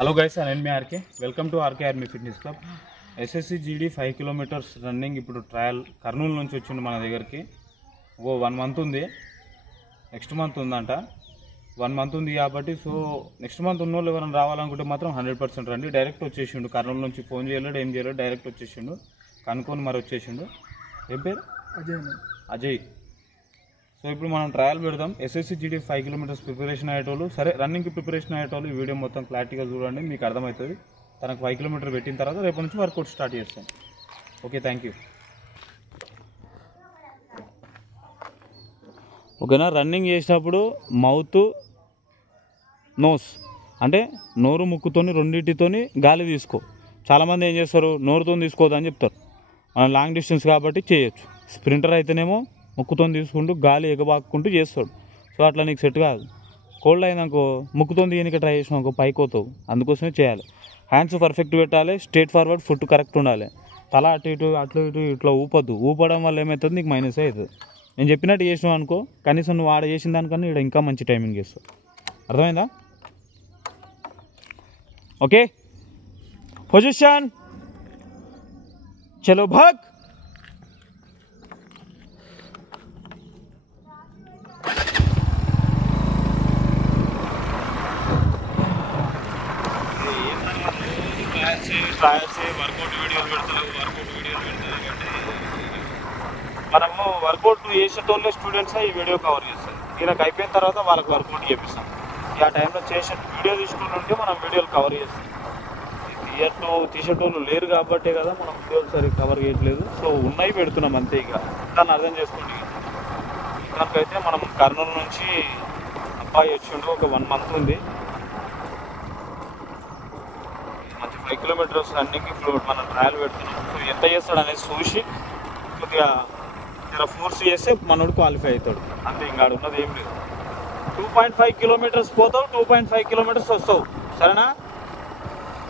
Hello guys, నేను మీ RK. Welcome to RK army fitness club. SSC GD 5 kilometres running ఇప్పుడు trial Kurnool నుంచి వచ్చిండు మన దగ్గరికి. 1 మంత్ ఉంది, నెక్స్ట్ మంత్ ఉందంట. 1 మంత్ ఉంది కాబట్టి సో నెక్స్ట్ మంత్ ఉన్న వాళ్ళు ఎవరైనా రావాలనుకుంటే మాత్రం 100% రండి. డైరెక్ట్ వచ్చేసిండు, కర్నూలు నుంచి ఫోన్ చేయలేడు, ఏం చేయలేడు, డైరెక్ట్ వచ్చేసిండు. కనుక్కొని మరి వచ్చేసిండు. ఏం పేరు? అజయ్. సో ఇప్పుడు మనం ట్రయల్ పెడదాం. ఎస్ఎస్సి జీడీ 5 కిలోమీటర్స్ ప్రిపరేషన్ అయ్యేటోళ్ళు, సరే రన్నింగ్కి ప్రిపరేషన్ అయ్యేటోళ్ళు ఈ వీడియో మొత్తం క్లారిటీగా చూడండి, మీకు అర్థమవుతుంది. తనకు 5 కిలోమీటర్ పెట్టిన తర్వాత రేపు నుంచి వర్కౌట్ స్టార్ట్ చేస్తాం. Okay, thank you. ఓకేనా? రన్నింగ్ చేసేటప్పుడు మౌత్, నోస్ అంటే నోరు ముక్కుతోని రెండింటితోని గాలి తీసుకో. చాలామంది ఏం చేస్తారు, నోరుతో తీసుకోవద్దని చెప్తారు. మనం లాంగ్ డిస్టెన్స్ కాబట్టి చేయొచ్చు. స్ప్రింటర్ అయితేనేమో ముక్కుతో తీసుకుంటూ గాలి ఎగబాక్కుంటూ చేస్తాడు. సో అట్లా నీకు సెట్ కాదు. కోల్డ్ అయినాకో ముక్కుతో తీయనికి ట్రై చేసినాకో పైకోతావు. అందుకోసమే చేయాలి. హ్యాండ్స్ పర్ఫెక్ట్ పెట్టాలి, స్ట్రేట్ ఫార్వర్డ్, ఫుట్ కరెక్ట్ ఉండాలి. తల అటు ఇటు ఇట్లా ఊపద్దు. ఊపడం వల్ల ఏమవుతుంది, నీకు మైనస్ అవుతుంది. నేను చెప్పినట్టు చేసినావు అనుకో, కనీసం నువ్వు ఆడ చేసిన దానికన్నా ఇక్కడ ఇంకా మంచి టైమింగ్ చేస్తావు. అర్థమైందా? ఓకే, పొజిషన్, చలో భాగ్. వర్కౌట్ వీడియోలు పెడతలేవు మనము వర్కౌట్ చేసేటోళ్ళే స్టూడెంట్స్ ఈ వీడియో కవర్ చేస్తారు. ఈయనకు అయిపోయిన తర్వాత వాళ్ళకి వర్కౌట్ చేపిస్తాం. ఆ టైంలో చేసే వీడియో తీసుకుని ఉంటే మనం వీడియోలు కవర్ చేస్తాం. తీసేటోళ్ళు లేరు కాబట్టే కదా మనం వీడియోలు సరిగ్గా కవర్ చేయట్లేదు. సో ఉన్నాయి పెడుతున్నాం అంతే. ఇక దాన్ని అర్థం చేసుకోండి. దానికైతే మనం కర్నూలు నుంచి అబ్బాయి వచ్చిండు, ఒక 1 మంత్ ఉంది. మంచి 5 కిలోమీటర్స్ రన్నింగ్ ఇప్పుడు మనం ట్రయల్ పెడుతున్నాం. సో ఎంత చేస్తాడు అనేది చూసి కొద్దిగా ఫోర్స్ చేస్తే మనోడు క్వాలిఫై అవుతాడు. అంతే, ఇంకా ఉన్నది ఏం లేదు. 2.5 కిలోమీటర్స్ పోతావు, 2.5 కిలోమీటర్స్ వస్తావు. సరేనా?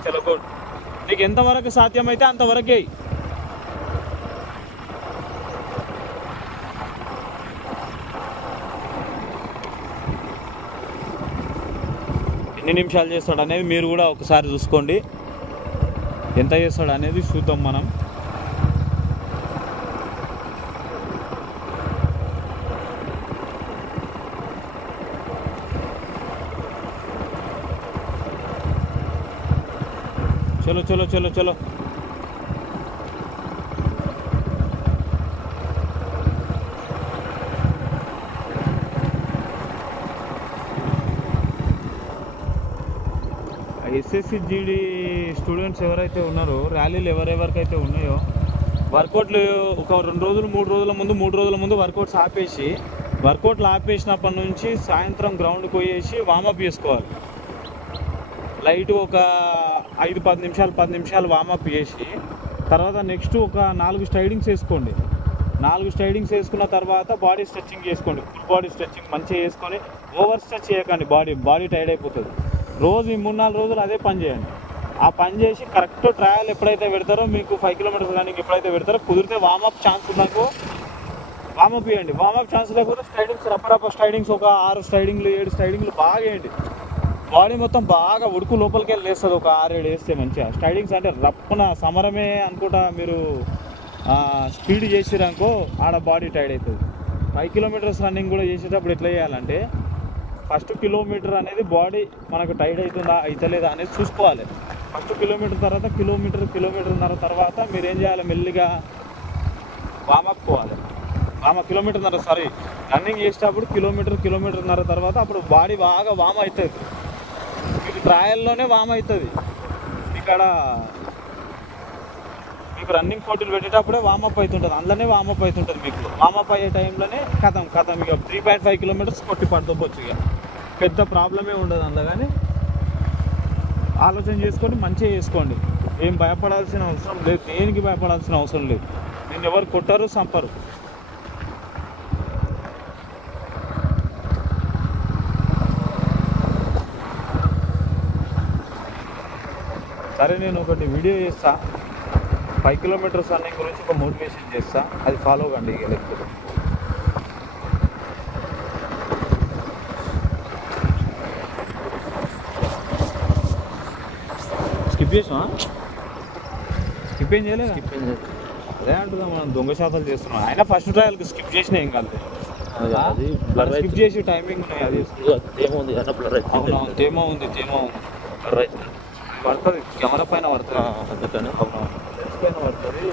చలో గుడ్. నీకు ఎంతవరకు సాధ్యమైతే అంతవరకే. ఎన్ని నిమిషాలు చేస్తాడు అనేది మీరు కూడా ఒకసారి చూసుకోండి. ఎంత చేస్తాడు అనేది చూద్దాం మనం. చలో చలో చలో చలో. ఎస్ఎస్సి జీడీ స్టూడెంట్స్ ఎవరైతే ఉన్నారో, ర్యాలీలు ఎవరెవరికైతే ఉన్నాయో, వర్కౌట్లు ఒక 2 రోజులు 3 రోజుల ముందు వర్కౌట్స్ ఆపేసి, వర్కౌట్లు ఆపేసినప్పటి నుంచి సాయంత్రం గ్రౌండ్కి పోయేసి వామప్ చేసుకోవాలి. లైట్ ఒక 5-10 నిమిషాలు వామప్ చేసి తర్వాత నెక్స్ట్ ఒక 4 స్ట్రైడింగ్స్ వేసుకోండి. 4 స్ట్రైడింగ్స్ వేసుకున్న తర్వాత బాడీ స్ట్రెచ్చింగ్ చేసుకోండి. ఫుల్ బాడీ స్ట్రెచ్చింగ్ మంచిగా చేసుకొని ఓవర్ స్ట్రెచ్ చేయకండి. బాడీ టైర్డ్ అయిపోతుంది. రోజు ఈ 3-4 రోజులు అదే పని చేయండి. ఆ పని చేసి కరెక్ట్ ట్రయల్ ఎప్పుడైతే పెడతారో, మీకు 5 కిలోమీటర్స్ రన్నింగ్ ఎప్పుడైతే పెడతారో, కుదిరితే వామప్ ఛాన్స్ ఉన్నాకో వామప్ చేయండి. వామప్ ఛాన్స్ లేకపోతే స్ట్రైడింగ్స్ రప్ప స్ట్రైడింగ్స్ ఒక 6 స్ట్రైడింగ్లు 7 స్ట్రైడింగ్లు బాగా వేయండి. బాడీ మొత్తం బాగా ఉడుకు లోపలికి వెళ్ళి వేస్తుంది. ఒక 6-7 వేస్తే మంచిగా స్ట్రైడింగ్స్ అంటే రప్పన సమరమే అనుకుంటా. మీరు స్పీడ్ చేసిరనుకో ఆడ బాడీ టైర్డ్ అవుతుంది. 5 కిలోమీటర్స్ రన్నింగ్ కూడా చేసేటప్పుడు ఎట్లా చేయాలంటే, ఫస్ట్ కిలోమీటర్ అనేది బాడీ మనకు టైర్డ్ అవుతుందా అవుతలేదా అనేది చూసుకోవాలి. ఫస్ట్ కిలోమీటర్ తర్వాత కిలోమీటర్న్నర తర్వాత మీరు ఏం చేయాలి, మెల్లిగా వామప్ పోవాలి. రన్నింగ్ చేసేటప్పుడు కిలోమీటర్న్నర తర్వాత అప్పుడు బాడీ బాగా వామ్ అవుతుంది. మీకు ట్రయల్లోనే వామ్ అవుతుంది. ఇక్కడ మీకు రన్నింగ్ పోటీలు పెట్టేటప్పుడే వామప్ అవుతుంటుంది. అందులోనే వామప్ అవుతుంటుంది. మీకు వామప్ అయ్యే టైంలోనే కథం ఇక 3.5 కిలోమీటర్స్ కొట్టి పడుకోవచ్చు. ఇక పెద్ద ప్రాబ్లమే ఉండదు అందులో. కానీ ఆలోచన చేసుకొని మంచిగా చేసుకోండి. ఏం భయపడాల్సిన అవసరం లేదు, దేనికి భయపడాల్సిన అవసరం లేదు. నేను ఎవరు కొట్టరు, చంపరు. సరే, నేను ఒకటి వీడియో చేస్తా, 5 కిలోమీటర్స్ రన్నింగ్ గురించి ఒక మోటివేషన్ చేస్తా, అది ఫాలో కండి. ఇక లేకపోతే స్కిప్ చేసినా? స్కిప్ ఏం చేయలేదు. స్కిప్ ఏం చేయలేదు. అదే అంటున్నా, మనం దొంగ శాతాలు చేస్తున్నాం. అయినా ఫస్ట్ ట్రయల్కి స్కిప్ చేసినా ఏం కాదు. అది బ్లర్ స్కిప్ చేసి టైమింగ్ ఉన్నాయి. అది తేమ ఉంది అన్న బ్లర్ అయితే. అవునవును, తేమ ఉంది. బ్లర్ అయితే పడుతుంది, కెమెరా పైన పడుతుంది. అందుకని అవునవును, లెన్స్ పైన పడుతుంది.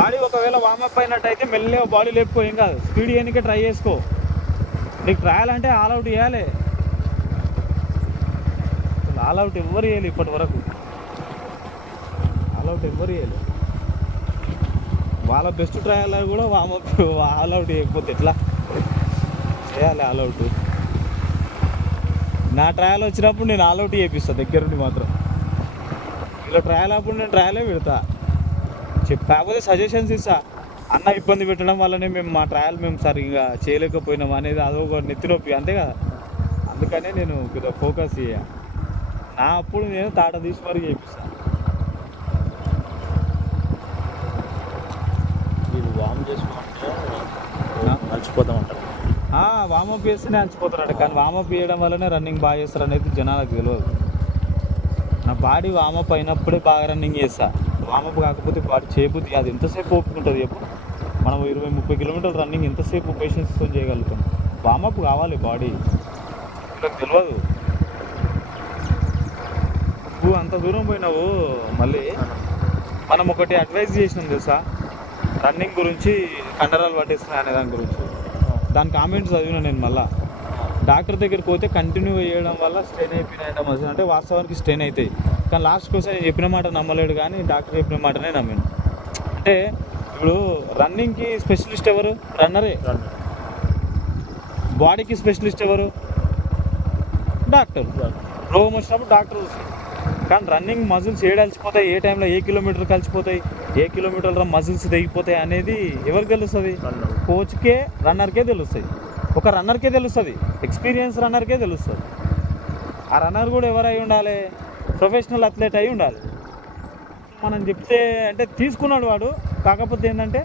బాడీ ఒకవేళ వామప్ అయినట్టయితే మెల్లగా బాడీ లేపుకో, ఏం కాదు. స్పీడ్ చేయడానికే ట్రై చేసుకో. నీకు ట్రయల్ అంటే ఆల్అవుట్ చేయాలి. ఆల్అవుట్ ఎవ్వరు చేయాలి ఇప్పటి వరకు. ఆల్అవుట్ ఎవ్వరు చేయాలి. వాళ్ళ బెస్ట్ ట్రయల్ కూడా వామప్ ఆల్అవుట్ చేయకపోతే ఎట్లా చేయాలి? ఆల్అవుట్ నా ట్రయల్ వచ్చినప్పుడు నేను ఆల్అవుట్ చేపిస్తాను దగ్గరుండి మాత్రం. ఇలా ట్రయల్ అప్పుడు నేను ట్రయలే పెడతా. కాకపోతే సజెషన్స్ ఇస్తా. అన్న ఇబ్బంది పెట్టడం వల్లనే మేము మా ట్రయల్ మేము సరిగ్గా చేయలేకపోయినాం అనేది అదొక నెత్తినొప్పి, అంతే కదా. అందుకనే నేను కొద్దిగా ఫోకస్ చేయ. నా అప్పుడు నేను తాట తీసి మరీ చేపిస్తాను. వీళ్ళు వామ్ చేసుకుంటే మర్చిపోతామంటారు. వామప్ చేస్తేనే అలసిపోతారట. కానీ వామప్ చేయడం వల్లనే రన్నింగ్ బాగా చేస్తారు అనేది జనాలకు తెలియదు. నా బాడీ వామప్ అయినప్పుడే బాగా రన్నింగ్ చేస్తా. వామప్ కాకపోతే బాడీ చేయబుద్ది. అది ఎంతసేపు ఓపుకుంటుంది చెప్పు. మనం 20-30 కిలోమీటర్లు రన్నింగ్ ఎంతసేపు పేషెన్స్తో చేయగలుగుతాం. వామప్ కావాలి బాడీ. నాకు తెలియదు. నువ్వు అంత దూరం పోయినావు. మళ్ళీ మనం ఒకటి అడ్వైజ్ చేసినాం తెలుసా, రన్నింగ్ గురించి, కండరాలు పట్టేస్తున్నాయి అనే దాని గురించి. దాని కామెంట్స్ చదివినా నేను. మళ్ళీ డాక్టర్ దగ్గరికి పోతే కంటిన్యూ చేయడం వల్ల స్ట్రెయిన్ అయిపోయినాయంట మజిల్. అంటే వాస్తవానికి స్ట్రెయిన్ అవుతాయి. కానీ లాస్ట్ కోసం నేను చెప్పిన మాట నమ్మలేడు, కానీ డాక్టర్ చెప్పిన మాటనే నమ్మాను. అంటే ఇప్పుడు రన్నింగ్కి స్పెషలిస్ట్ ఎవరు? రన్నరే. బాడీకి స్పెషలిస్ట్ ఎవరు? డాక్టర్. రోగం వచ్చినప్పుడు డాక్టర్ చూస్తాడు. కానీ రన్నింగ్ మజిల్స్ ఏడాల్సిపోతాయి, ఏ టైంలో ఏ కిలోమీటర్ కలిసిపోతాయి, ఏ కిలోమీటర్లో మజిల్స్ తెగిపోతాయి అనేది ఎవరికి తెలుస్తుంది? కోచ్కే, రన్నర్కే తెలుస్తాయి. ఒక రన్నర్కే తెలుస్తుంది, ఎక్స్పీరియన్స్ రన్నర్కే తెలుస్తుంది. ఆ రన్నర్ కూడా ఎవరై ఉండాలి? ప్రొఫెషనల్ అథ్లెట్ అయి ఉండాలి. మనం చెప్తే అంటే తీసుకున్నాడు వాడు. కాకపోతే ఏంటంటే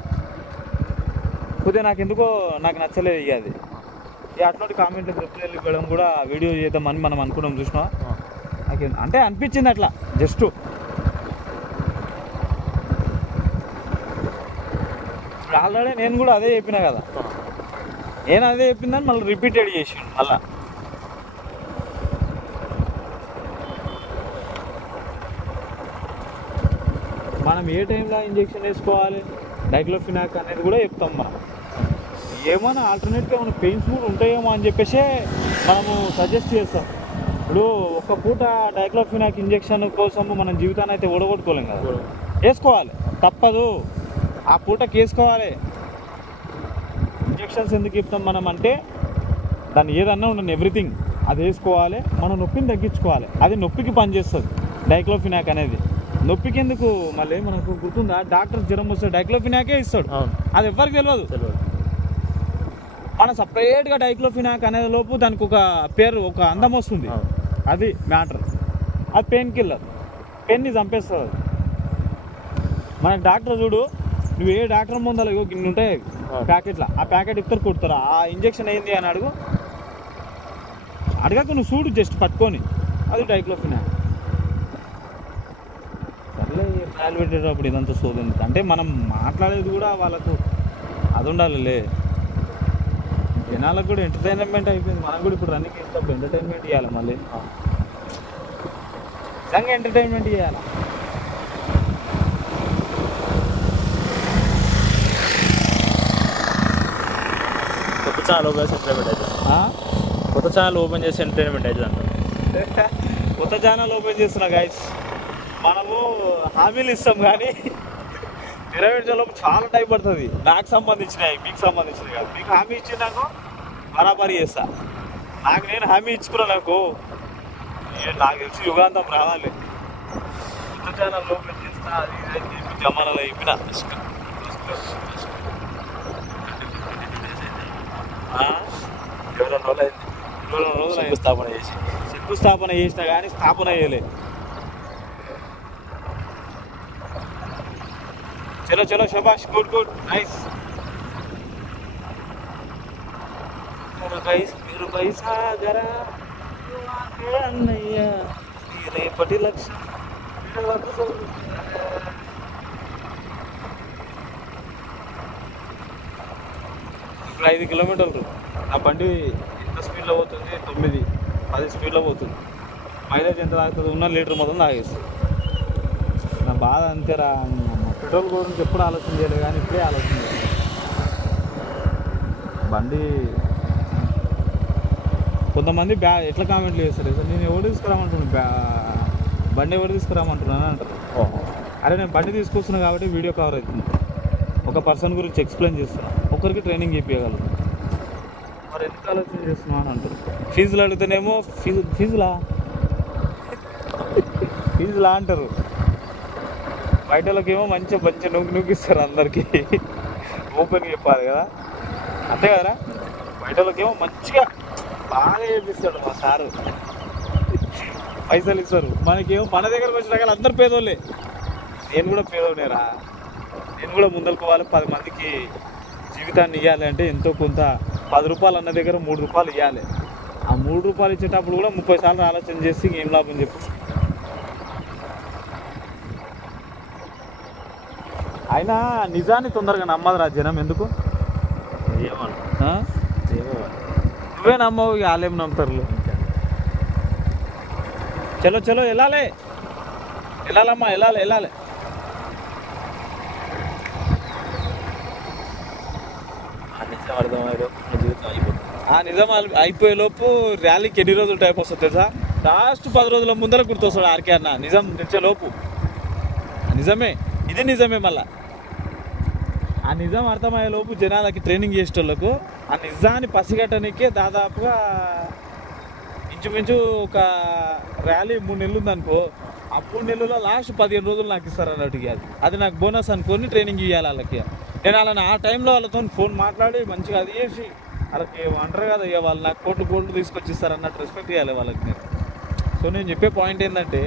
కొద్దిగా నాకు నచ్చలేదు. ఇక అది అటువంటి కామెంట్లు రిప్లైలు వెళ్ళిపోవడం కూడా వీడియో చేద్దామని మనం అనుకున్నాం. చూసినా నాకు అంటే అనిపించింది అట్లా జస్ట్. ఆల్రెడీ నేను కూడా అదే చెప్పినా కదా. నేను అదే చెప్పిందని మళ్ళీ రిపీటెడ్ చేసాను. మళ్ళా మనం ఏ టైంలో ఇంజెక్షన్ వేసుకోవాలి, డైక్లోఫినాక్ అనేది కూడా చెప్తాం. మనం ఏమైనా ఆల్టర్నేట్గా ఏమైనా పెయిన్స్ కూడా ఉంటాయేమో అని చెప్పేసి మనము సజెస్ట్ చేస్తాం. ఇప్పుడు ఒక పూట డైక్లోఫినాక్ ఇంజెక్షన్ కోసం మనం జీవితాన్ని అయితే ఓడగొట్టుకోలేం కదా. వేసుకోవాలి, తప్పదు. ఆ పూటకి వేసుకోవాలి. ఇంజెక్షన్స్ ఎందుకు చెప్తాం మనం అంటే, దాన్ని ఏదన్నా ఉండదు, ఎవ్రీథింగ్ అది వేసుకోవాలి. మనం నొప్పిని తగ్గించుకోవాలి. అది నొప్పికి పనిచేస్తుంది డైక్లోఫినాక్ అనేది. నొప్పికి ఎందుకు? మళ్ళీ మనకు గుర్తుందా, డాక్టర్ జ్వరం వస్తే డైక్లోఫినాకే ఇస్తాడు. అది ఎవరికి తెలియదు. మనం సపరేట్గా డైక్లోఫినాక్ అనేది లోపు దానికి ఒక పేరు, ఒక అందం వస్తుంది. అది మ్యాటర్. అది పెయిన్ కిల్లర్. పెయిన్ని చంపేస్తుంది. మనకు డాక్టర్ చూడు, నువ్వు ఏ డాక్టర్ ముందర ఇన్ని ఉంటాయి ప్యాకెట్లా, ఆ ప్యాకెట్ ఇద్దరు కొడతారా, ఆ ఇంజెక్షన్ ఏంది అని అడగక నువ్వు చూడు, జస్ట్ పట్టుకొని. అది డైక్లోఫినాక్. సర్లే, ట్రయల్ పెట్టేటప్పుడు ఇదంతా సోదండి. అంటే మనం మాట్లాడేది కూడా వాళ్ళకు అది ఉండాలిలే. జనాలకు కూడా ఎంటర్టైన్మెంట్ అయిపోయింది. మనం కూడా ఇప్పుడు రన్నింగ్ చేసేటప్పుడు ఎంటర్టైన్మెంట్ చేయాలి. మళ్ళీ నిజంగా ఎంటర్టైన్మెంట్ చేయాలి. కొత్త ఛానల్ ఓపెన్ చేసి ఎంటర్టైన్మెంట్ అవుతుంది. కొత్త ఛానల్ ఓపెన్ చేసి ఎంటర్టైన్మెంట్ అవుతుంది అంట. కొత్త ఛానల్ ఓపెన్ చేస్తున్నా గైస్. మనము హామీలు ఇస్తాం కానీ నెరవేర్చేలోపు చాలా టైం పడుతుంది. నాకు సంబంధించినవి, మీకు సంబంధించినవి కాదు. మీకు హామీ ఇచ్చినాక బరాబరి చేస్తా. నేను హామీ ఇచ్చుకున్నాను, నాకు తెలిసి యుగాంతం రావాలి. కొత్త ఛానల్ ఓపెన్ చేస్తా, అది ఇది చెప్పి జమానాలు అయిపోయిన శంకుస్థాపన చేసి శంకుస్థాపన చేసినా కానీ స్థాపన చేయలే. చలో చలో శబాష్ గుడ్ గుడ్ నైస్ మీరు సాగర అన్నయ్య రేపటి లక్ష్యం ఇప్పుడు 5 కిలోమీటర్లు నా బండి ఎంత స్పీడ్లో పోతుంది 9-10 స్పీడ్లో పోతుంది మైలేజ్ ఎంత తాగుతుంది ఉన్న లీటర్ మొత్తం తాగేస్తుంది నా బాధ అంతేరా పెట్రోల్ గురించి ఎప్పుడు ఆలోచన చేయలేదు కానీ ఇప్పుడే ఆలోచన చేయాలి బండి కొంతమంది ఎట్లా కామెంట్లు చేస్తారు సార్ నేను ఎవరు తీసుకురామంటున్నాను బండి ఎవరు తీసుకురామంటున్నాను అంటారు అరే నేను బండి తీసుకొస్తున్నా కాబట్టి వీడియో కవర్ అవుతుంది ఒక పర్సన్ గురించి ఎక్స్ప్లెయిన్ చేస్తున్నాను ఒకరికి ట్రైనింగ్ చెప్పగలను మరి ఎందుకు ఆలోచన చేస్తున్నావు అని అంటారు ఫీజులు అడిగితేనేమో ఫీజులా అంటారు బయటలోకేమో మంచిగా నూకిస్తారు అందరికీ ఓపెన్గా చెప్పాలి కదా అంతే కదరా బయటలోకేమో మంచిగా బాగా చేపిస్తాడు మా సారు పైసలు ఇస్తారు మనకేమో మన దగ్గరకు వచ్చిన అందరు పేదోళ్ళే నేను కూడా పేదోడేరా నేను కూడా ముందలుకోవాలి 10 మందికి జీవితాన్ని ఇవ్వాలి అంటే ఎంతో కొంత 10 రూపాయలు అన్న దగ్గర 3 రూపాయలు ఇవ్వాలి ఆ 3 రూపాయలు ఇచ్చేటప్పుడు కూడా 30 సార్లు ఆలోచన చేసి ఏం లాభం చెప్పు అయినా నిజాన్ని తొందరగా నమ్మదురా జనం ఎందుకు నువ్వే నమ్మవు ఇక వాళ్ళేం నమ్ముతారు చలో చలో వెళ్ళాలమ్మా వెళ్ళాలి ఆ నిజం అయిపోయే లోపు ర్యాలీకి ఎన్ని రోజులు టైం వస్తుంది తెలుసా లాస్ట్ 10 రోజుల ముందర గుర్తొస్తాడు ఆర్కే అన్న నిజం తెచ్చే లోపు నిజమే ఇది నిజమే మళ్ళా ఆ నిజం అర్థమయ్యే లోపు జనాలకి ట్రైనింగ్ చేసేటోళ్ళకు ఆ నిజాన్ని పసిగట్టడానికే దాదాపుగా ఇంచుమించు ఒక ర్యాలీ 3 నెలలు ఉందనుకో ఆ 3 నెలల్లో లాస్ట్ 15 రోజులు నాకు ఇస్తారు అన్నట్టుగా అది నాకు బోనస్ అనుకొని ట్రైనింగ్ ఇవ్వాలి వాళ్ళకి నేను వాళ్ళని ఆ టైంలో వాళ్ళతో ఫోన్ మాట్లాడి మంచిగా అది చేసి వాళ్ళకి అంటారు కదా ఇక వాళ్ళు నాకు కోట్లు తీసుకొచ్చి ఇస్తారు అన్నట్టు రెస్పెక్ట్ ఇవ్వాలి వాళ్ళకి నేను సో నేను చెప్పే పాయింట్ ఏంటంటే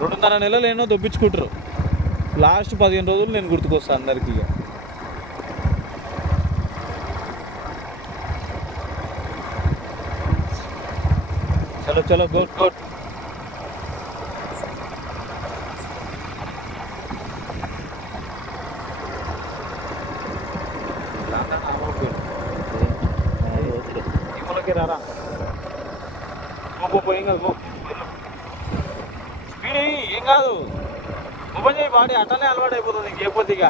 2.5 నెలలు ఏమో దొప్పించుకుంటారు లాస్ట్ 15 రోజులు నేను గుర్తుకొస్తాను అందరికీ ఇక చలో గుడ్ రారా ఏం కాదు స్పీడ్ ఏం కాదు ఓపెన్ చేయి బాడీ అట్లనే అలవాటు అయిపోతుంది ఇంకేపోతే ఇక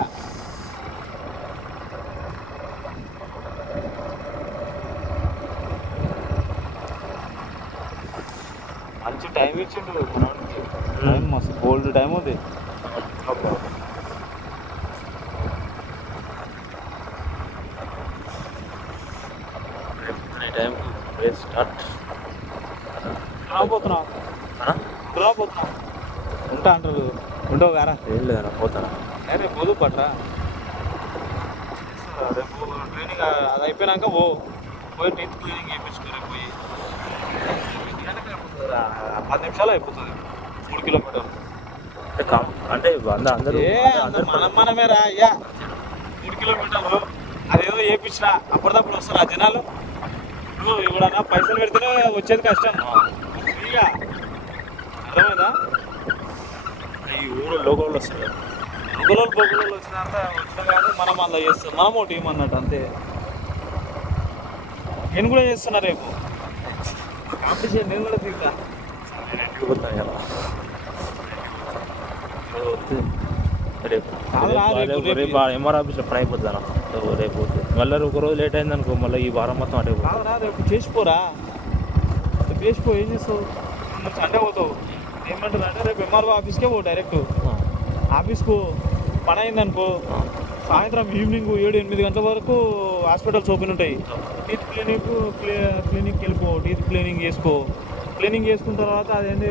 మంచి టైం ఇచ్చిండు మనోడికి టైం మస్తు గోల్డ్ టైం ఉంది టైం స్టార్ట్ రాబోతున్నావు ఉంటా అంటారు ఉండవు గారా ఏం లేదన్నా పోతానా రేపు పోదు పట్ట రేపు ట్రైనింగ్ అది అయిపోయినాక పోయి టీత్ క్లీనింగ్ చేయించుకో రేపు పోయి 10 నిమిషాలు అయిపోతుంది 3 కిలోమీటర్లు అంటే అందరూ మనమేరా అయ్యా 3 కిలోమీటర్లు అదేదో చేయించిన అప్పటిదప్పుడు వస్తారు ఆ జనాలు నువ్వు ఇవ్వడన్నా పైసలు పెడితేనే వచ్చేది కష్టం ఫ్రీగా అర్థమైందా ఈ ఊరు లోకల్ వస్తారు బొగ్గులలో వచ్చినంత వచ్చినా కానీ మనం అలా చేస్తాం మనం ఒక టీం అన్నట్టు అంతే నేను కూడా చేస్తున్నా రేపు కాంపిటీషన్ నేను కూడా దిగుతా రేపు ఎంఆర్ ఆఫీస్లో పని అయిపోతుందా రేపు మళ్ళీ ఒక రోజు లేట్ అయింది అనుకో మళ్ళీ ఈ వారం మొత్తం అటే రేపు చేసిపోరా రేపు చేసిపో ఏం చేస్తావు సండే పోతావు ఏమంటారు అంటే రేపు ఎంఆర్ఓ ఆఫీస్కే పో డైరెక్ట్ ఆఫీస్కు పని అయిందనుకో సాయంత్రం ఈవినింగ్ 7-8 గంటల వరకు హాస్పిటల్స్ ఓపెన్ ఉంటాయి టీత్ క్లినిక్కి వెళ్ళిపో టీత్ క్లీనింగ్ చేసుకున్న తర్వాత అదేంటి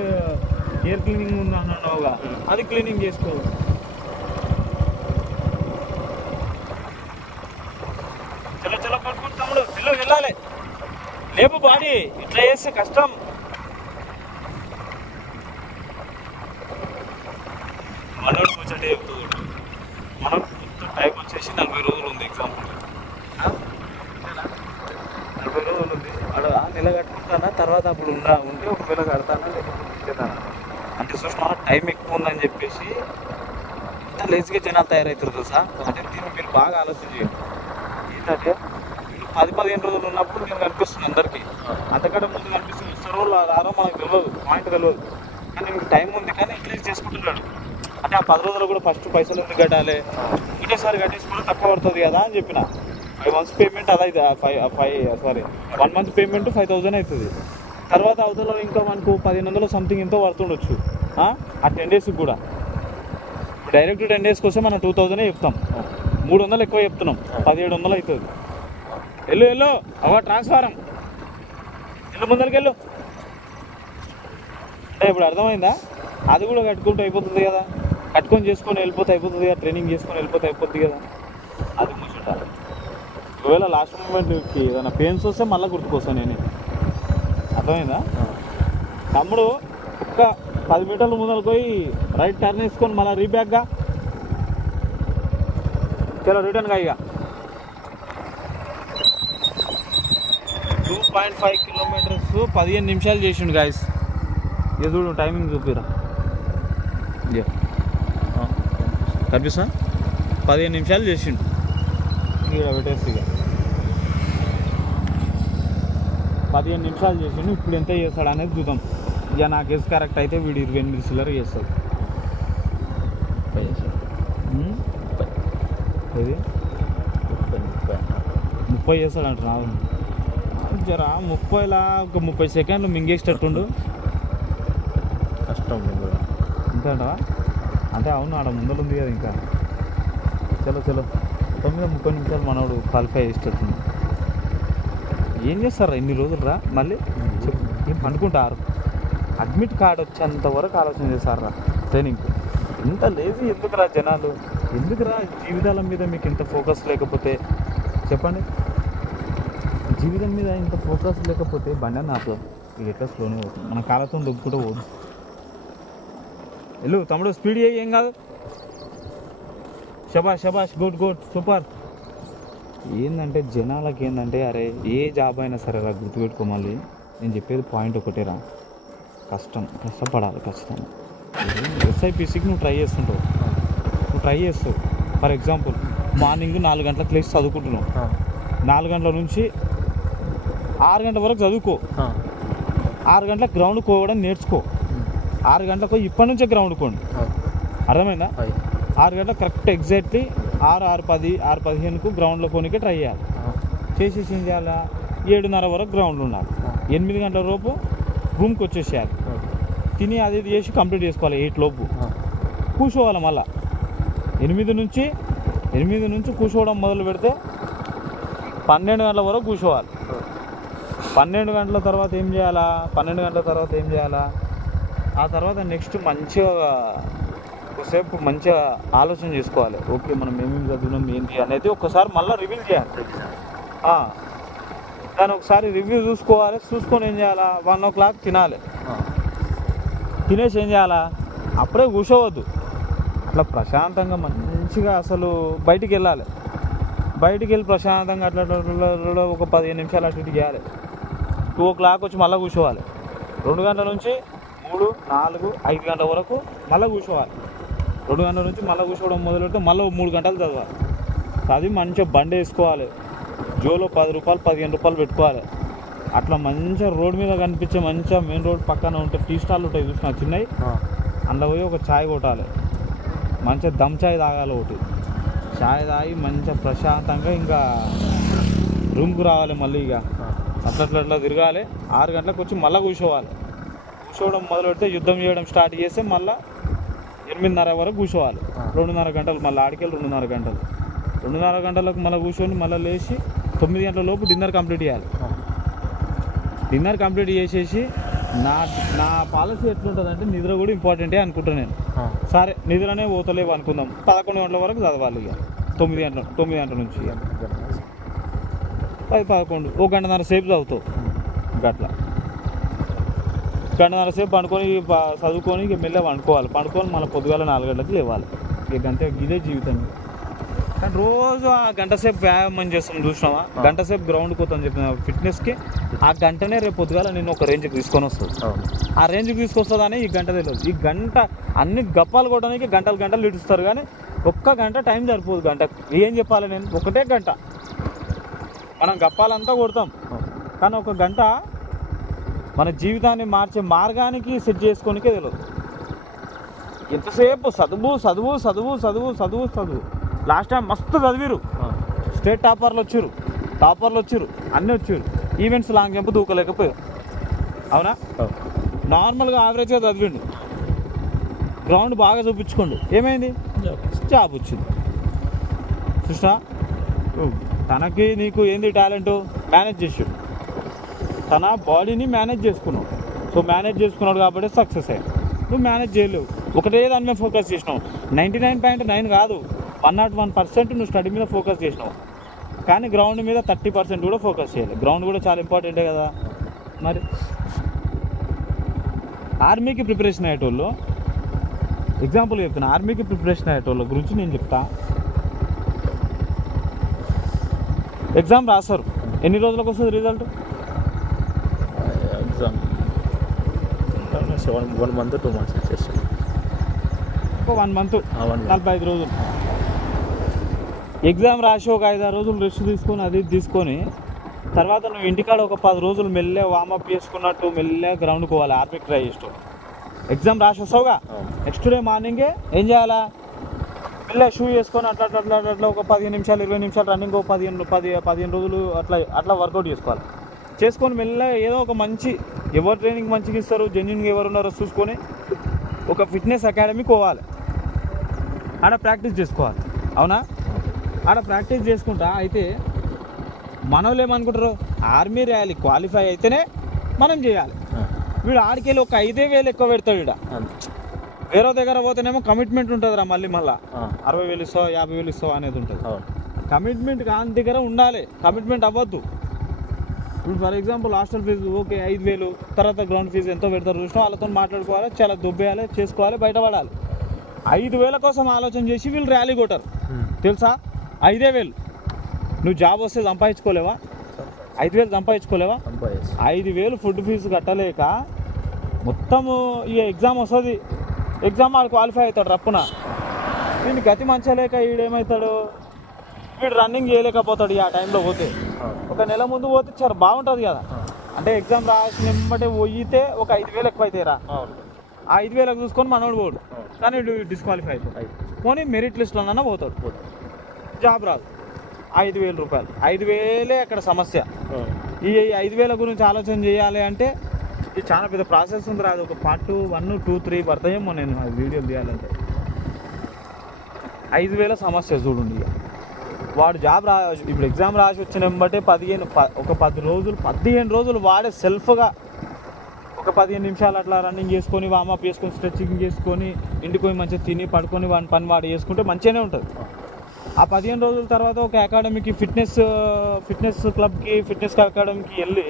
ఎయిర్ క్లీనింగ్ ఉంది అన్నావుగా అది క్లీనింగ్ చేసుకో చలో పడుకుంటు తమ్ముడు పిల్లలు వెళ్ళాలి లేపు బాడీ ఇట్లా చేస్తే కష్టం మనోడు కూర్చోండి చెప్తుంది మనం తర్వాత అప్పుడు ఉంటే ఒకవేళ కడతానా లేకపోతే ఉంచేదానా అంటే చూసిన టైం ఎక్కువ ఉందని చెప్పేసి ఎంత లేజీగా జనాలు తయారవుతారు తెలుసా. అంటే దీన్ని మీరు బాగా ఆలోచన చేయండి. ఏంటంటే 10-15 రోజులు ఉన్నప్పుడు నేను కనిపిస్తుంది అందరికీ, అంతకంటే ముందు కనిపిస్తుంది. ఇస్తారో రారో మనకు తెలియదు, పాయింట్ తెలియదు. కానీ మీకు టైం ఉంది కానీ రిలీజ్ చేసుకుంటున్నాడు. అంటే ఆ 10 రోజులు కూడా ఫస్ట్ పైసలు ఎందుకు కట్టాలి, ఒకటేసారి కట్టేసుకుంటే తక్కువ పడుతుంది కదా అని చెప్పిన. 5 months పేమెంట్ అదైతే 1 month పేమెంట్ 5,000 అవుతుంది. తర్వాత అవతల ఇంకా మనకు 1,500 సంథింగ్ ఎంతో పడుతుండొచ్చు ఆ 10 daysకి కూడా. డైరెక్ట్ 10 daysకి వస్తే మనం 2,000 చెప్తాం, 300 ఎక్కువ చెప్తున్నాం, 1,700 అవుతుంది. వెళ్ళు అవ ట్రాన్స్ఫారం వెళ్ళు, ముందరికి వెళ్ళు. అంటే ఇప్పుడు అర్థమైందా? అది కూడా కట్టుకుంటూ అయిపోతుంది కదా, కట్టుకొని చేసుకొని వెళ్ళిపోతే అయిపోతుంది కదా, ట్రైనింగ్ చేసుకొని వెళ్ళిపోతే అయిపోతుంది కదా. అది ముచ్చట. ఒకవేళ లాస్ట్ మూమెంట్కి ఏదైనా పెయిన్స్ వస్తే మళ్ళీ గుర్తుకొస్తాను నేను. అర్థమైందా? తమ్ముడు ఒక్క 10 మీటర్ల ముందరకు పోయి రైట్ టర్న్ వేసుకొని మళ్ళీ రీబ్యాక్గా చలో రిటర్న్గా ఇక 2.5 kilometers 15 నిమిషాలు చేసిండు గాయస్. ఇది చూడు టైమింగ్ చూపిరా, కనిపిస్తా 15 నిమిషాలు చేసిండు. ఇక్కడ పెట్టేసి ఇక 15 నిమిషాలు చేసిండు. ఇప్పుడు ఎంత చేస్తాడు అనేది చూద్దాం. ఇక నా గెస్ కరెక్ట్ అయితే వీడు 28 చిల్లర చేస్తాడు. ఇది 30 చేస్తాడు అంట. జరా 30లా ఒక 30 సెకండ్లు మింగేసేటట్టుండు. కష్టం ఇంకంటా అంటే అవును, ఆడ ముందర ఉంది కదా ఇంకా. చలో 30 నిమిషాలు మనోడు క్వాలిఫై చేసేటట్టుంది. ఏం చేస్తారా ఇన్ని రోజులు రా, మళ్ళీ ఏం పండుకుంటారు. అడ్మిట్ కార్డ్ వచ్చేంత వరకు ఆలోచన చేస్తారా ట్రైనింగ్కి. ఇంత లేజీ ఎందుకురా జనాలు, ఎందుకురా జీవితాల మీద మీకు ఇంత ఫోకస్ లేకపోతే చెప్పండి. జీవితం మీద ఇంత ఫోకస్ లేకపోతే బండి నాకు ఇది ఎట్లా స్లోనే పోతుంది, మన కాళ్ళతో దొక్కుకుంటూ పోదు. వెళ్ళు తమ్ముడు, స్పీడ్ ఏం కాదు. శబాష్ గుడ్ సూపర్. ఏంటంటే జనాలకి ఏంటంటే అరే ఏ జాబ్ అయినా సరే రా గుర్తుపెట్టుకో. మళ్ళీ నేను చెప్పేది పాయింట్ ఒకటేరా, కష్టపడాలి ఖచ్చితంగా. SIPCకి నువ్వు ట్రై చేస్తావు. ఫర్ ఎగ్జాంపుల్ మార్నింగ్ 4 గంటలకు లేచి చదువుకుంటున్నావు, 4 గంటల నుంచి 6 గంటల వరకు చదువుకో, 6 గంటలకు గ్రౌండ్ పోవడం నేర్చుకో. 6 గంటలకు ఇప్పటి నుంచే గ్రౌండ్ కోండి, అర్థమైందా? 6 గంటలకు కరెక్ట్ ఎగ్జాక్ట్లీ 6:10 6:15కు గ్రౌండ్లో పోనీకే ట్రై చేయాలి. చేసేసి ఏం చేయాలా, 7:30 వరకు గ్రౌండ్లో ఉండాలి. 8 గంటల లోపు రూమ్కి వచ్చేసేయాలి. తిని అది చేసి కంప్లీట్ చేసుకోవాలి. 8 లోపు కూర్చోవాలి. మళ్ళీ 8 నుంచి కూర్చోవడం మొదలు పెడితే 12 గంటల వరకు కూర్చోవాలి. 12 గంటల తర్వాత ఏం చేయాలా, ఆ తర్వాత నెక్స్ట్ మంచిగా ఆలోచన చేసుకోవాలి. ఓకే మనం ఏమేమి చదివినాం ఏంటి అనేది ఒక్కసారి మళ్ళీ రివ్యూ చేయాలి. దాన్ని ఒకసారి రివ్యూ చూసుకొని ఏం చేయాలా, 1 o'clock తినాలి. తినేసి ఏం చేయాలా, అప్పుడే కూర్చోవద్దు. అట్లా ప్రశాంతంగా మంచిగా అసలు బయటికి వెళ్ళాలి. ప్రశాంతంగా అట్లా ఒక 15 నిమిషాలు అటు ఇటు చేయాలి. 2 o'clock వచ్చి మళ్ళీ కూర్చోవాలి. 2 గంటల నుంచి 3, 4, 5 గంటల వరకు మళ్ళీ కూర్చోవాలి. 2 గంటల నుంచి మళ్ళీ కూర్చోవడం మొదలు పెడితే మళ్ళీ 3 గంటలు చదవాలి. చదివి మంచిగా బండి వేసుకోవాలి. జోలో 10 రూపాయలు 15 రూపాయలు పెట్టుకోవాలి. అట్లా మంచిగా రోడ్ మీద కనిపించే మంచిగా మెయిన్ రోడ్ పక్కన ఉంటే టీ స్టాల్ ఉంటాయి చూసిన చిన్నవి, అందులో పోయి ఒక ఛాయ్ కొట్టాలి. మంచిగా దమ్ ఛాయ్ తాగాలి. ఒకటి ఛాయ్ తాగి మంచిగా ప్రశాంతంగా ఇంకా రూమ్కి రావాలి. మళ్ళీ ఇక అట్లా తిరగాలి. 6 గంటలకు వచ్చి మళ్ళీ కూర్చోవడం మొదలు పెడితే యుద్ధం చేయడం స్టార్ట్ చేస్తే మళ్ళీ 8:30 వరకు కూర్చోవాలి. 2.5 గంటలు మళ్ళీ ఆడికెళ్ళి 2.5 గంటలు. 2.5 గంటలకు మళ్ళీ కూర్చొని మళ్ళీ లేచి 9 గంటల లోపు డిన్నర్ కంప్లీట్ చేయాలి. డిన్నర్ కంప్లీట్ చేసేసి నా పాలసీ ఎట్లుంటుందంటే నిద్ర కూడా ఇంపార్టెంటే అనుకుంటాను నేను. సరే నిద్రనే పోతలేవు అనుకుందాం, 11 గంటల వరకు చదవాలి. ఇక 9 గంటల నుంచి 10-11 1 గంటన్నర సేపు చదువుతావు. గట్లా 1 గంటన్నర సేపు చదువుకొని ఇక మెల్లగా పండుకోవాలి. మళ్ళీ పొద్దుగాల 4 గంటలకు లేవాలి. ఇక అంతే, ఇదే జీవితం. కానీ రోజు ఆ గంట సేపు వ్యాయామం చేస్తాం చూసినావా, గంట సేపు గ్రౌండ్కి పోతాం చెప్పిన ఫిట్నెస్కి, ఆ గంటనే రేపు పొద్దుగాల నేను ఒక రేంజ్కి తీసుకొని వస్తుంది. ఆ రేంజ్కి తీసుకొస్తుందని ఈ గంట తెలియదు. ఈ గంట అన్ని గప్పాలు కొట్టడానికి గంటలు గంటలు ఇడుస్తారు, కానీ ఒక్క గంట టైం సరిపోదు. గంట ఏం చెప్పాలి నేను, ఒకటే గంట మనం గప్పాలంతా కొడతాం, కానీ ఒక గంట మన జీవితాన్ని మార్చే మార్గానికి సెట్ చేసుకోనికే తెలియదు. ఎంతసేపు చదువు చదువు చదువు చదువు చదువు చదువు. లాస్ట్ టైం మస్తు చదివిరు, స్టేట్ టాపర్లు వచ్చారు, అన్నీ వచ్చారు. ఈవెంట్స్ లాంగ్ జంప్ దూకలేకపోయారు. అవునా? నార్మల్గా యావరేజ్గా చదివిండు, గ్రౌండ్ బాగా చూపించుకోండు, ఏమైంది? జాబ్ వచ్చింది. చూసినా, తనకి నీకు ఏంది టాలెంట్, మేనేజ్ చేసాడు. తన బాడీని మేనేజ్ చేసుకున్నావు. సో మేనేజ్ చేసుకున్నాడు కాబట్టి సక్సెస్ అయ్యాడు. నువ్వు మేనేజ్ చేయలేవు, ఒకటే దాని మీద ఫోకస్ చేసినావు. 99.9 కాదు, 101% నువ్వు స్టడీ మీద ఫోకస్ చేసినావు, కానీ గ్రౌండ్ మీద 30% కూడా ఫోకస్ చేయాలి. గ్రౌండ్ కూడా చాలా ఇంపార్టెంటే కదా. మరి ఆర్మీకి ప్రిపరేషన్ అయ్యేటోళ్ళు, ఎగ్జాంపుల్ చెప్తున్నా, ఆర్మీకి ప్రిపరేషన్ అయ్యేటోళ్ళ గురించి నేను చెప్తా. ఎగ్జామ్ రాస్తారు, ఎన్ని రోజులకు వస్తుంది రిజల్ట్? ఎగ్జామ్ 1 month 2 months ఇచ్చేస్తాం. 1 month 45 రోజులు. ఎగ్జామ్ రాసి ఒక 5-6 రోజులు రెస్ట్ తీసుకొని అది తీసుకొని తర్వాత నువ్వు ఇంటికాడ ఒక 10 రోజులు మెల్లె వామప్ చేసుకున్నట్టు మెల్లె గ్రౌండ్కి పోవాలి. ఆర్మీకి ట్రై చేస్తావు, ఎగ్జామ్ రాసి వస్తావుగా, నెక్స్ట్ డే మార్నింగే ఏం చేయాలా? మెల్లె షూ వేసుకొని అట్లా అట్లా అట్లా ఒక 15 నిమిషాలు 20 నిమిషాలు రన్నింగ్, 15 రోజులు అట్లా వర్కౌట్ చేసుకోవాలి. చేసుకొని మెల్లె ఏదో ఒక మంచి, ఎవరు ట్రైనింగ్ మంచిగా ఇస్తారు, జెన్యున్గా ఎవరు ఉన్నారో చూసుకొని ఒక ఫిట్నెస్ అకాడమీకి పోవాలి, ఆడ ప్రాక్టీస్ చేసుకోవాలి. అవునా? ఆడ ప్రాక్టీస్ చేసుకుంటా అయితే మనోళ్ళు ఏమనుకుంటారు, ఆర్మీ ర్యాలీ క్వాలిఫై అయితేనే మనం చేయాలి. వీడు ఆడికెళ్ళి ఒక 5,000 ఎక్కువ పెడతాడు. వీడ వేరే దగ్గర పోతేనేమో కమిట్మెంట్ ఉంటుందిరా, మళ్ళీ 60,000 ఇస్తావు 50,000 ఇస్తావు అనేది ఉంటుంది. కమిట్మెంట్ కాని దగ్గర ఉండాలి, కమిట్మెంట్ అవ్వద్దు. ఇప్పుడు for example hostel fees okay 5,000, తర్వాత గ్రౌండ్ ఫీజు ఎంతో పెడతారు చూసినా, వాళ్ళతో మాట్లాడుకోవాలి, చాలా దుబ్బేయాలి, చేసుకోవాలి, బయటపడాలి. 5,000 కోసం ఆలోచన చేసి వీళ్ళు ర్యాలీ కొట్టారు తెలుసా. 5,000 నువ్వు జాబ్ వస్తే సంపాదించుకోలేవా? 5,000 సంపాదించుకోలేవా? 5,000 ఫుడ్ ఫీజు కట్టలేక మొత్తము ఈ ఎగ్జామ్ వస్తుంది, ఎగ్జామ్ ఆడు క్వాలిఫై అవుతాడు రప్పున. వీడిని గతి మంచలేక వీడేమవుతాడు, వీడు రన్నింగ్ చేయలేకపోతాడు. ఆ టైంలో పోతే ఒక నెల ముందు పోతే చాలా బాగుంటుంది కదా. అంటే ఎగ్జామ్ రాసినమ్మటే పోయితే ఒక 5,000 ఎక్కువ అవుతాయిరా, ఆ 5,000 చూసుకొని మనోడు పోడు, కానీ డిస్క్వాలిఫై అవుతాడు. పోనీ మెరిట్ లిస్ట్లోనన్నా పోతాడు, జాబ్ రాదు. 5,000 రూపాయలు, 5,000 అక్కడ సమస్య. ఈ 5,000 గురించి ఆలోచన చేయాలి అంటే ఇది చాలా పెద్ద ప్రాసెస్ ఉంది. రాదు ఒక పార్ట్ 1, 2, 3 పడతాయేమో నేను వీడియోలు తీయాలంటే. 5,000 సమస్య చూడండి. ఇక వాడు జాబ్ ఇప్పుడు ఎగ్జామ్ రాసి వచ్చిన వెంబటే 10 రోజులు 15 రోజులు వాడే సెల్ఫ్గా ఒక 15 నిమిషాలు అట్లా రన్నింగ్ చేసుకొని, వామప్ చేసుకొని, స్ట్రెచ్చింగ్ చేసుకొని, ఇంటికి పోయి మంచిగా తిని పడుకొని వాడి పని వాడు చేసుకుంటే మంచిగానే ఉంటుంది. ఆ 15 రోజుల తర్వాత ఒక అకాడమీకి, ఫిట్నెస్ క్లబ్కి, ఫిట్నెస్ అకాడమీకి వెళ్ళి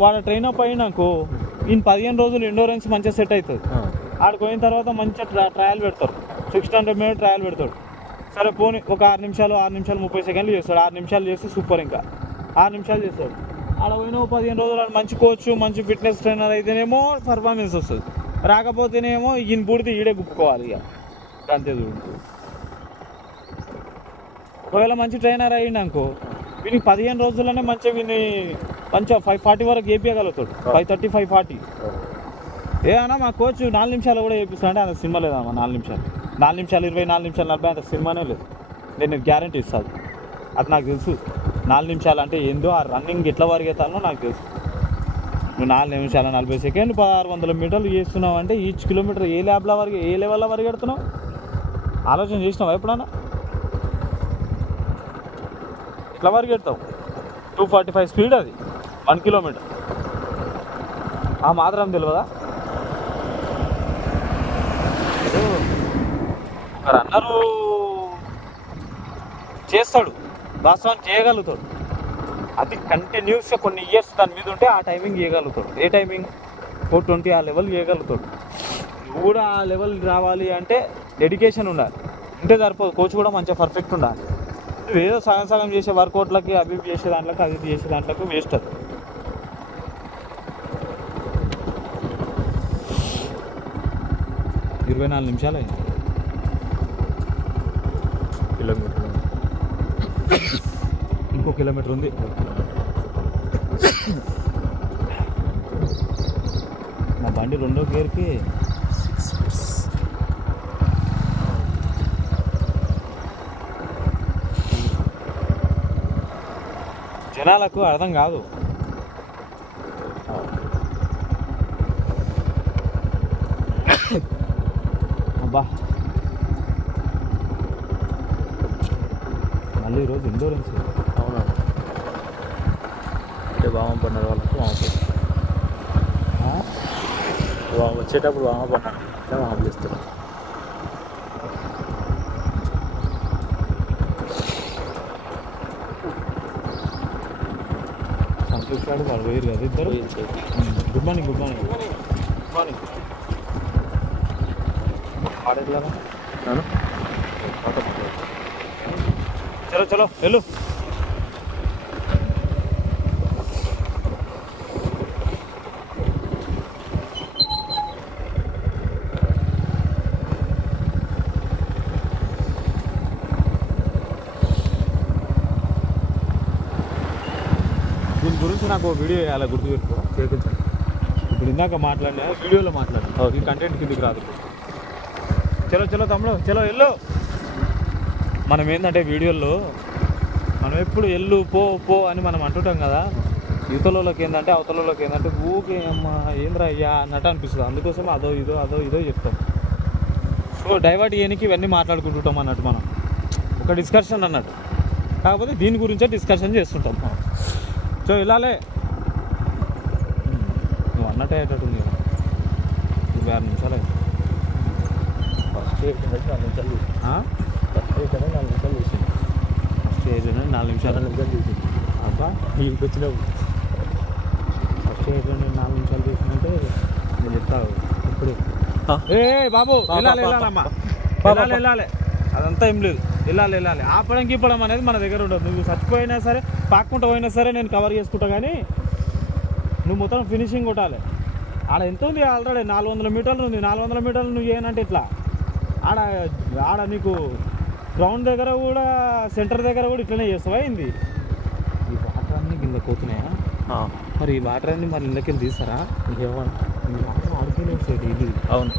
వాడు ట్రైన్ అప్ అయినాకో ఈయన 15 రోజులు ఎండోరెన్స్ మంచిగా సెట్ అవుతుంది. ఆడికి పోయిన తర్వాత మంచిగా ట్రయల్ పెడతారు, 600 minute ట్రయల్ పెడతాడు. సరే పోనీ ఒక 6 నిమిషాలు 30 సెకండ్లు చేస్తాడు. 6 నిమిషాలు చేస్తే సూపర్, ఇంకా 6 నిమిషాలు చేస్తాడు. ఆడ పోయిన 15 రోజులు మంచి కోచ్, మంచి ఫిట్నెస్ ట్రైనర్ అయితేనేమో పర్ఫార్మెన్స్ వస్తుంది, రాకపోతేనేమో ఈయన పూడితే ఈడే గుప్పుకోవాలి. ఇక అంతే చూడు. ఒకవేళ మంచి ట్రైనర్ అయ్యిండు అనుకో, వీనికి 15 రోజుల్లోనే మంచిగా మంచిగా 540 వరకు చేపించగలుగుతాడు. 530, 540. ఏమన్నా మా కోచ్ 4 నిమిషాలు కూడా చేపిస్తా అంటే అంత సినిమా లేదమ్మా. 4 నిమిషాలు 24 నిమిషాలు 40 అంత సినిమానే లేదు. నేను గ్యారంటీ ఇస్తాను, అది నాకు తెలుసు. 4 నిమిషాలు అంటే ఏందో, ఆ రన్నింగ్ ఎట్లా పరిగెత్తాలో నాకు తెలుసు. నువ్వు 4 నిమిషాల 40 సెకండ్లు 1600 మీటర్లు చేస్తున్నావు అంటే ఈచ్ కిలోమీటర్ ఏ లెవెల్లో పరిగెడుతున్నావు ఆలోచన చేసినావా ఎప్పుడన్నా? ఎట్లా పరిగెడతావు? 245 స్పీడ్, అది 1 కిలోమీటర్. ఆ మాత్రం తెలియదా? ఒక రన్నరు చేస్తాడు, వాస్తవాన్ని చేయగలుగుతాడు. అది కంటిన్యూస్గా కొన్ని ఇయర్స్ దాని మీద ఉంటే ఆ టైమింగ్ చేయగలుగుతాడు. ఏ టైమింగ్? 420 ఆ లెవెల్ చేయగలుగుతాడు. నువ్వు కూడా ఆ లెవెల్ రావాలి అంటే డెడికేషన్ ఉండాలి. ఉంటే సరిపోదు, కోచ్ కూడా మంచిగా పర్ఫెక్ట్ ఉండాలి. ఏదో సగం సగం చేసే వర్కౌట్లకి అవి చేసే దాంట్లోకి అది చేసే దాంట్లోకి వేస్ట్ అది. ఇరవై 4 నిమిషాలు అయింది. కిలోమీటర్ ఇంకో కిలోమీటర్ ఉంది. మా బండి రెండో గేర్కి 6 జనాలకు అర్థం కాదు. అబ్బా మళ్ళీ ఈరోజు ఇండోరెన్స్. అవునా? అంటే వామం పడినారు వాళ్ళకి వచ్చేటప్పుడు వామ పడినారు అంటే వామ చేస్తారు. సంతోష్ గారు వాళ్ళు వేరు కదా ఇద్దరు. Good morning. Good morning. Good morning. ఆడేట్లాగా చలో చలో వెళ్ళు. దీని గురించి నాకు వీడియో వేయాలి, గుర్తుపెట్టుకో. చేయించండి. ఇప్పుడు ఇందాక మాట్లాడినా వీడియోలో మాట్లాడు, ఈ కంటెంట్ కిందకి రాదు. చలో చలో తమ్ముడు చలో వెళ్ళు. మనం ఏంటంటే వీడియోల్లో మనం ఎప్పుడు ఎల్లు పో పో అని మనం అంటుంటాం కదా. యువతలలోకి ఏంటంటే అవతలలోకి ఏంటంటే ఊకే అమ్మ ఏంద్రా అయ్యా అన్నట్టు అనిపిస్తుంది. అందుకోసం అదో ఇదో చెప్తాం. సో డైవర్ట్ చేయడానికి ఇవన్నీ మాట్లాడుకుంటుంటాం అన్నట్టు, మనం ఒక డిస్కషన్ అన్నట్టు. కాకపోతే దీని గురించే డిస్కషన్ చేస్తుంటాం. సో ఇలాలే నువ్వు అన్నట్టు అయ్యేటట్టుంది. 26 నిమిషాలు అయింది. ఫస్ట్ 4 నిమిషాలు చూసి ఫస్ట్ 4 నిమిషాలు చూసింది. ఫస్ట్ 4 నిమిషాలు చూసింది. అబ్బా ఇంటికి వచ్చినప్పుడు ఫస్ట్ 4 నిమిషాలు చూసినట్టే నేను చెప్తాను ఇప్పుడు. ఏ బాబు వెళ్ళాలమ్మా, వెళ్ళాలి. అదంతా ఏం లేదు. వెళ్ళాలి. ఆపడం గీపడం అనేది మన దగ్గర ఉండదు. నువ్వు చచ్చిపోయినా సరే, పాక్కుంటూ పోయినా సరే నేను కవర్ చేసుకుంటా. కానీ నువ్వు మొత్తం ఫినిషింగ్ కొట్టాలి. ఆడ ఎంత ఉంది ఆల్రెడీ 400 మీటర్లు ఉంది. 400 మీటర్లు నువ్వు ఏనంటే ఇట్లా ఆడ నీకు గ్రౌండ్ దగ్గర కూడా, సెంటర్ దగ్గర కూడా ఇట్లనే చేస్తావా ఏంది? ఈ వాటర్ అన్నీ కింద పోతున్నాయా? మరి ఈ వాటర్ అన్నీ మరి ఇళ్ళకెళ్ళి తీస్తారా? ఏమన్నా ఈ వాటర్ ఆడుకునే సైడ్ ఇది. అవును.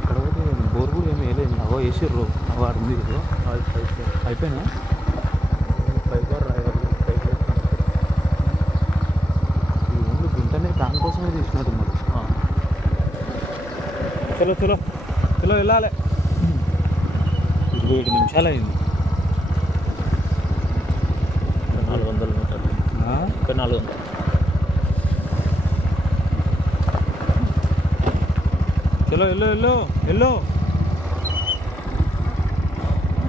ఇక్కడ పోతే బోర్ కూడా ఏమి వేయలేదు. అవో వేసిర్రు, అవో ఆడుంది అయిపోయినా. ఈ ఓన్లీ గుంటనే దానికోసమే తీసినట్టు మరి. చలో వెళ్ళాలి. 27 నిమిషాలు అయింది. 400 మీటర్లు ఇంకా 400. చలో వెళ్ళు.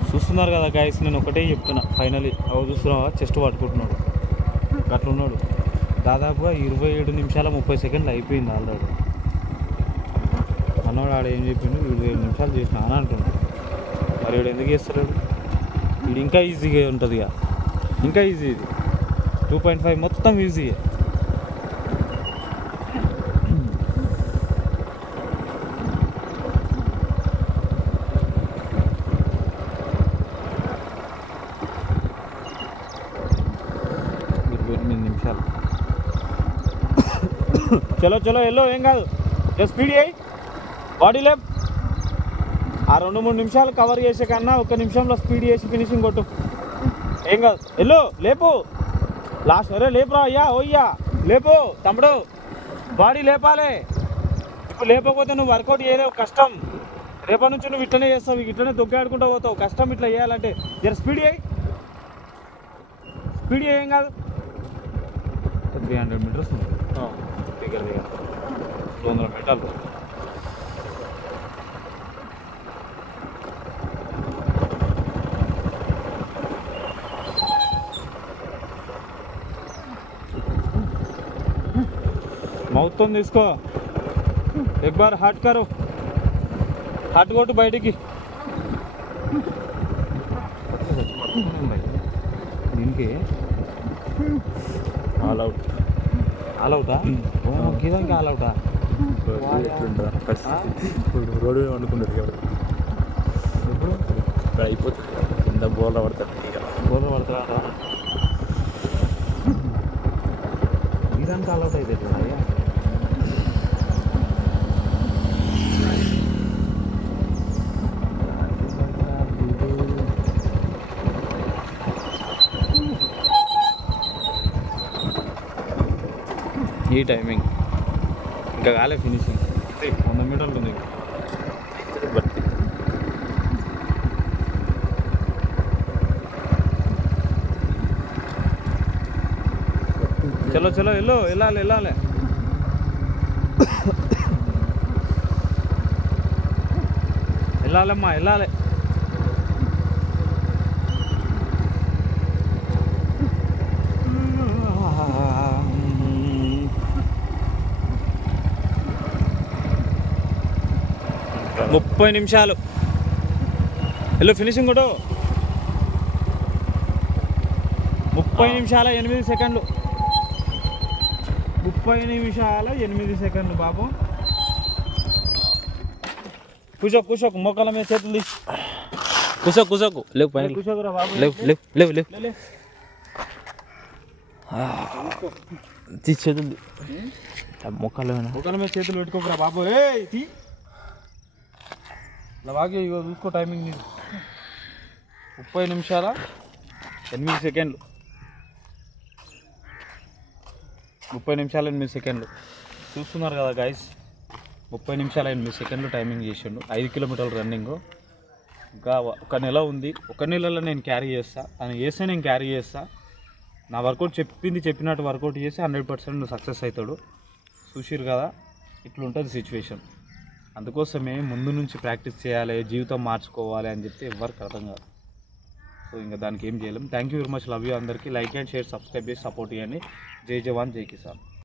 చూస్తున్నారు కదా గాయస్, నేను ఒకటే చెప్తున్నా ఫైనలీ. అవి చూస్తున్నావా, చెస్ట్ పట్టుకుంటున్నాడు, అట్లున్నాడు. దాదాపుగా 27 నిమిషాల 30 సెకండ్లు అయిపోయింది ఆల్రెడీ. మనవాడు ఆడ ఏం చెప్పిండు, 27 నిమిషాలు చేసిన అని అంటున్నాడు. మరి వీడు ఎందుకు చేస్తలేడు? వీడు ఇంకా ఈజీగా ఉంటుంది ఇక, ఇంకా ఈజీ. ఇది 2.5 మొత్తం ఈజీ. చలో వెళ్ళు, ఏం కాదు. జస్ట్ స్పీడ్ అయ్యి బాడీ లేప్. ఆ 2-3 నిమిషాలు కవర్ చేసే కన్నా 1 నిమిషంలో స్పీడ్ చేసి ఫినిషింగ్ కొట్టు, ఏం కాదు. వెళ్ళు, లేపు. లాస్ట్ అరే లేపురా అయ్యా, ఓయ్యా లేపు తమ్ముడు, బాడీ లేపాలి. ఇప్పుడు లేకపోతే నువ్వు వర్కౌట్ చేయలేవు, కష్టం. రేపటి నుంచి నువ్వు ఇట్లనే చేస్తావు, ఇట్లనే దొగ్గాడుకుంటూ పోతావు. కష్టం ఇట్లా చేయాలంటే. జర స్పీడ్ ఏం కాదు. 300 మీటర్స్ ఉంది దగ్గర 200 మీటర్లు. మౌత్ తో తీసుకో. एक बार हार्ट करो, हार्ट కొట్టు బయటికి. దీనికి ఆల్ అవుట్. ఆల్ అవుటా? గీదానికి ఆల్ అవుటా? రోడ్డు వండుకున్నాడు ఇప్పుడు అయిపోతుంది. కింద బోల్ పడతాడు, బోర్లు పడతాడా? గీదానికి ఆల్ అవుట్ అయితే అయ్యా. ఈ టైమింగ్ ఇంకా కాలే ఫినిషింగ్. 100 మీటర్లు ఉంది. చలో చలో వెళ్ళు, వెళ్ళాలి వెళ్ళాలి. వెళ్ళాలమ్మా వెళ్ళాలి. ముప్పై నిమిషాలు వెళ్ళు, ఫినిషింగ్ కూడా 30 నిమిషాల 8 సెకండ్లు. 30 నిమిషాల 8 సెకండ్లు బాబు. కూర్చోకు మోకాల మీద చేతులు తీసి కూసోకు లేవు పైన కూర్చోకురా బాబు. లేవు చేతులు మొక్కలు మోకాల మీద చేతులు పెట్టుకోకురా బాబు. ఇలా బాగా ఇగో చూసుకో టైమింగ్ నీది. 30 నిమిషాల 8 సెకండ్లు. 30 నిమిషాల 8 సెకండ్లు చూస్తున్నారు కదా గైస్. 30 నిమిషాల 8 సెకండ్లు టైమింగ్ చేసిండు. 5 కిలోమీటర్ల రన్నింగ్. ఇంకా ఒక నెల ఉంది. ఒక నెలలో నేను క్యారీ చేస్తా. తను చేస్తే నేను క్యారీ చేస్తా. నా వర్కౌట్ చెప్పినట్టు వర్కౌట్ చేసి 100% సక్సెస్ అవుతాడు. చూసిరు కదా, ఇట్లుంటుంది సిచ్యువేషన్. అందుకోసమే ముందు నుంచి ప్రాక్టీస్ చేయాలి, జీవితం మార్చుకోవాలి అని చెప్తే ఎవరికి అర్థం కాదు. సో ఇంకా దానికి ఏం చేయలేం. Thank you very much. Love you అందరికీ. లైక్ అండ్ షేర్, సబ్స్క్రైబ్ చేసి సపోర్ట్ ఇవ్వండి. జై జవాన్ జై కిసాన్.